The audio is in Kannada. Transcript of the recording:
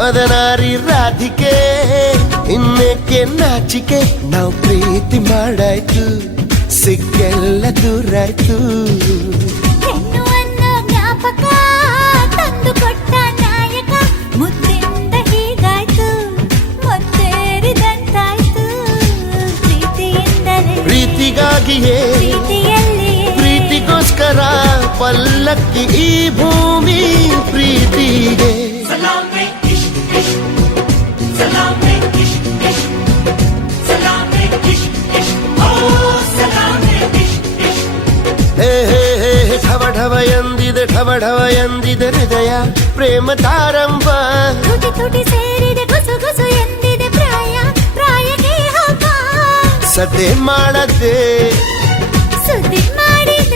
ಮದನಾರಿ ರಾಧಿಕೆ ಇನ್ನಕ್ಕೆ ನಾಚಿಕೆ? ನಾವು ಪ್ರೀತಿ ಮಾಡಾಯ್ತು ಸಿಕ್ಕೆಲ್ಲ ದೂರಾಯ್ತು. ಪ್ರೀತಿಗಾಗಿಯೇ ಪ್ರೀತಿಗೋಸ್ಕರ ಪಲ್ಲಕ್ಕಿ ಈ ಭೂಮಿ ಹೇ ಹೇ ಹೇ ಹೇ, ಢವ ಢವ ಎಂದಿದೆ ಢವ ಢವ ಎಂದಿದೆ ಹೃದಯ ಪ್ರೇಮ ತಾರಂಭ ತುಟಿ ತುಟಿ ಸೇರಿದೆ ಗುಸು ಗುಸು ಎಂದಿದೆ ಪ್ರಾಯ ಪ್ರಾಯಕ್ಕೆ ಹಬ್ಬ ಸದ್ದೆ ಮಾಡದೆ ಸುದ್ದಿ